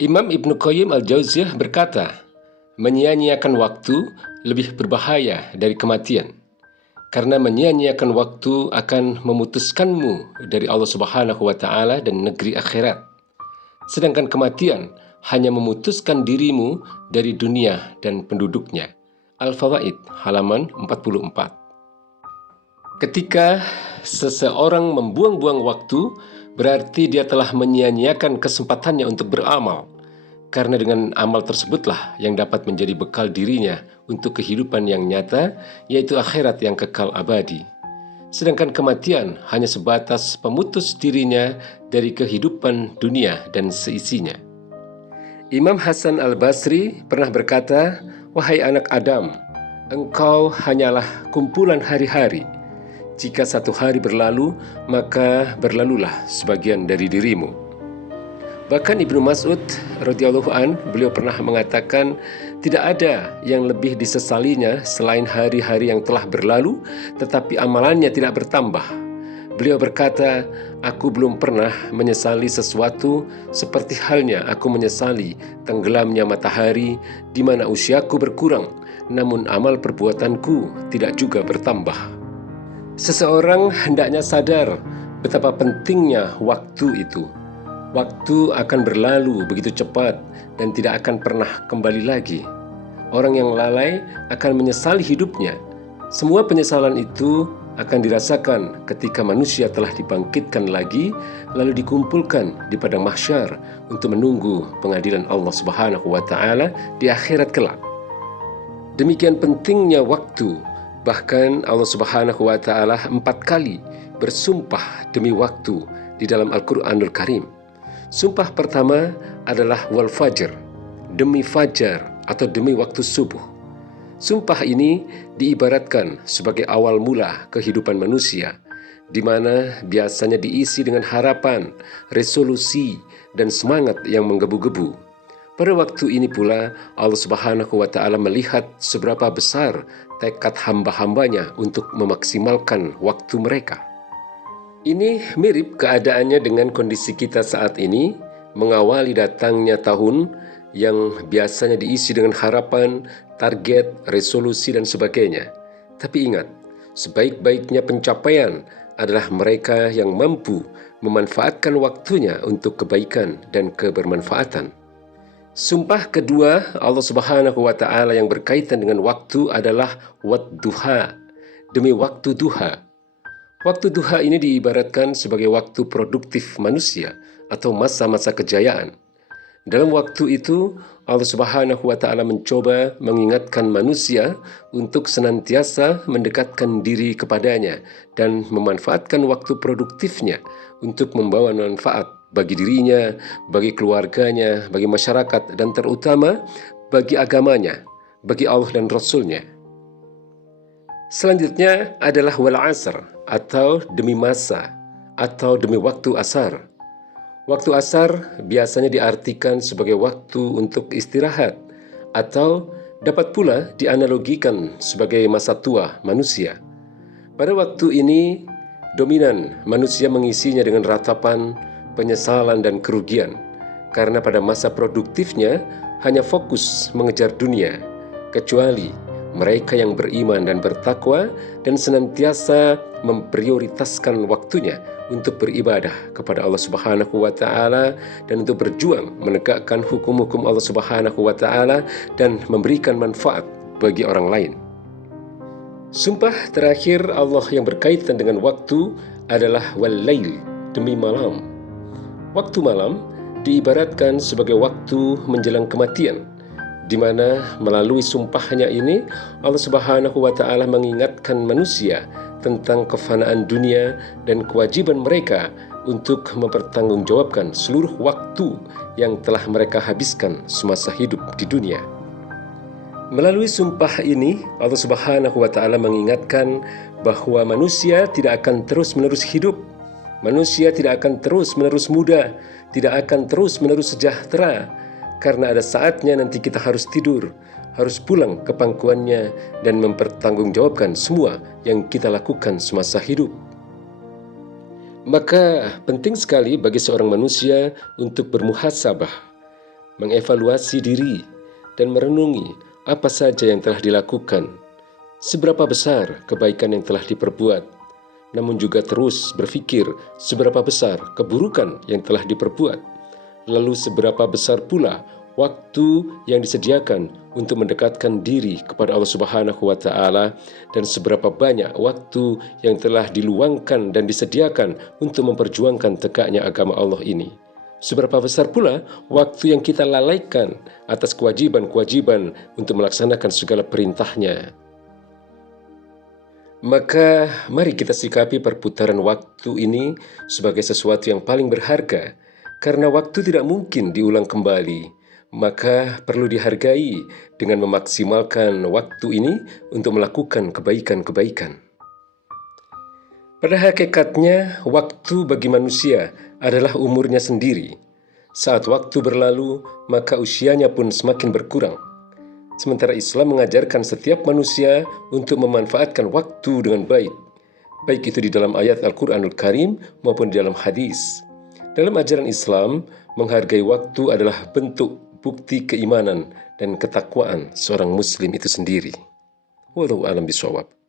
Imam Ibnu Qayyim al-Jauziyah berkata, menyia-nyiakan waktu lebih berbahaya dari kematian. Karena menyia-nyiakan waktu akan memutuskanmu dari Allah Subhanahu wa Ta'ala dan negeri akhirat. Sedangkan kematian hanya memutuskan dirimu dari dunia dan penduduknya. Al-Fawaid halaman 44. Ketika seseorang membuang-buang waktu, berarti dia telah menyia-nyiakan kesempatannya untuk beramal. Karena dengan amal tersebutlah yang dapat menjadi bekal dirinya untuk kehidupan yang nyata, yaitu akhirat yang kekal abadi. Sedangkan kematian hanya sebatas pemutus dirinya dari kehidupan dunia dan seisinya. Imam Hasan al-Basri pernah berkata, "Wahai anak Adam, engkau hanyalah kumpulan hari-hari. Jika satu hari berlalu, maka berlalulah sebagian dari dirimu." Bahkan Ibnu Mas'ud radhiyallahu an, beliau pernah mengatakan, tidak ada yang lebih disesalinya selain hari-hari yang telah berlalu, tetapi amalannya tidak bertambah. Beliau berkata, aku belum pernah menyesali sesuatu seperti halnya aku menyesali tenggelamnya matahari di mana usiaku berkurang, namun amal perbuatanku tidak juga bertambah. Seseorang hendaknya sadar betapa pentingnya waktu itu. Waktu akan berlalu begitu cepat dan tidak akan pernah kembali lagi. Orang yang lalai akan menyesali hidupnya. Semua penyesalan itu akan dirasakan ketika manusia telah dibangkitkan lagi, lalu dikumpulkan di padang mahsyar untuk menunggu pengadilan Allah Subhanahu wa Ta'ala di akhirat kelak. Demikian pentingnya waktu. Bahkan Allah Subhanahu wa Ta'ala 4 kali bersumpah demi waktu di dalam Al-Quranul Karim. Sumpah pertama adalah wal fajr, demi fajar atau demi waktu subuh. Sumpah ini diibaratkan sebagai awal mula kehidupan manusia, di mana biasanya diisi dengan harapan, resolusi, dan semangat yang menggebu-gebu. Pada waktu ini pula Allah Subhanahu wa Ta'ala melihat seberapa besar tekad hamba-hambanya untuk memaksimalkan waktu mereka. Ini mirip keadaannya dengan kondisi kita saat ini, mengawali datangnya tahun yang biasanya diisi dengan harapan, target, resolusi, dan sebagainya. Tapi ingat, sebaik-baiknya pencapaian adalah mereka yang mampu memanfaatkan waktunya untuk kebaikan dan kebermanfaatan. Sumpah kedua Allah Subhanahu wa Ta'ala yang berkaitan dengan waktu adalah wadduha, demi waktu duha. Waktu duha ini diibaratkan sebagai waktu produktif manusia atau masa-masa kejayaan. Dalam waktu itu, Allah Subhanahu wa Ta'ala mencoba mengingatkan manusia untuk senantiasa mendekatkan diri kepadanya dan memanfaatkan waktu produktifnya untuk membawa manfaat bagi dirinya, bagi keluarganya, bagi masyarakat, dan terutama bagi agamanya, bagi Allah dan Rasul-Nya. Selanjutnya adalah wal asr, atau demi masa, atau demi waktu asar. Waktu asar biasanya diartikan sebagai waktu untuk istirahat, atau dapat pula dianalogikan sebagai masa tua manusia. Pada waktu ini, dominan manusia mengisinya dengan ratapan, penyesalan, dan kerugian, karena pada masa produktifnya hanya fokus mengejar dunia, kecuali mereka yang beriman dan bertakwa dan senantiasa memprioritaskan waktunya untuk beribadah kepada Allah Subhanahu wa Ta'ala dan untuk berjuang menegakkan hukum-hukum Allah Subhanahu wa Ta'ala dan memberikan manfaat bagi orang lain. Sumpah terakhir Allah yang berkaitan dengan waktu adalah wal-lail, demi malam. Waktu malam diibaratkan sebagai waktu menjelang kematian, di mana melalui sumpahnya ini Allah Subhanahu wa Ta'ala mengingatkan manusia tentang kefanaan dunia dan kewajiban mereka untuk mempertanggungjawabkan seluruh waktu yang telah mereka habiskan semasa hidup di dunia. Melalui sumpah ini Allah Subhanahu wa Ta'ala mengingatkan bahwa manusia tidak akan terus-menerus hidup, manusia tidak akan terus-menerus muda, tidak akan terus-menerus sejahtera, karena ada saatnya nanti kita harus tidur, harus pulang ke pangkuannya dan mempertanggungjawabkan semua yang kita lakukan semasa hidup. Maka penting sekali bagi seorang manusia untuk bermuhasabah, mengevaluasi diri, dan merenungi apa saja yang telah dilakukan, seberapa besar kebaikan yang telah diperbuat, namun juga terus berpikir seberapa besar keburukan yang telah diperbuat, lalu seberapa besar pula waktu yang disediakan untuk mendekatkan diri kepada Allah Subhanahu wa Ta'ala, dan seberapa banyak waktu yang telah diluangkan dan disediakan untuk memperjuangkan tegaknya agama Allah ini. Seberapa besar pula waktu yang kita lalaikan atas kewajiban-kewajiban untuk melaksanakan segala perintahnya. Maka mari kita sikapi perputaran waktu ini sebagai sesuatu yang paling berharga, karena waktu tidak mungkin diulang kembali. Maka perlu dihargai dengan memaksimalkan waktu ini untuk melakukan kebaikan-kebaikan. Pada hakikatnya, waktu bagi manusia adalah umurnya sendiri. Saat waktu berlalu, maka usianya pun semakin berkurang. Sementara Islam mengajarkan setiap manusia untuk memanfaatkan waktu dengan baik, baik itu di dalam ayat Al-Quranul Karim maupun di dalam hadis. Dalam ajaran Islam, menghargai waktu adalah bentuk bukti keimanan dan ketakwaan seorang muslim itu sendiri. Wallahu a'lam bishawab.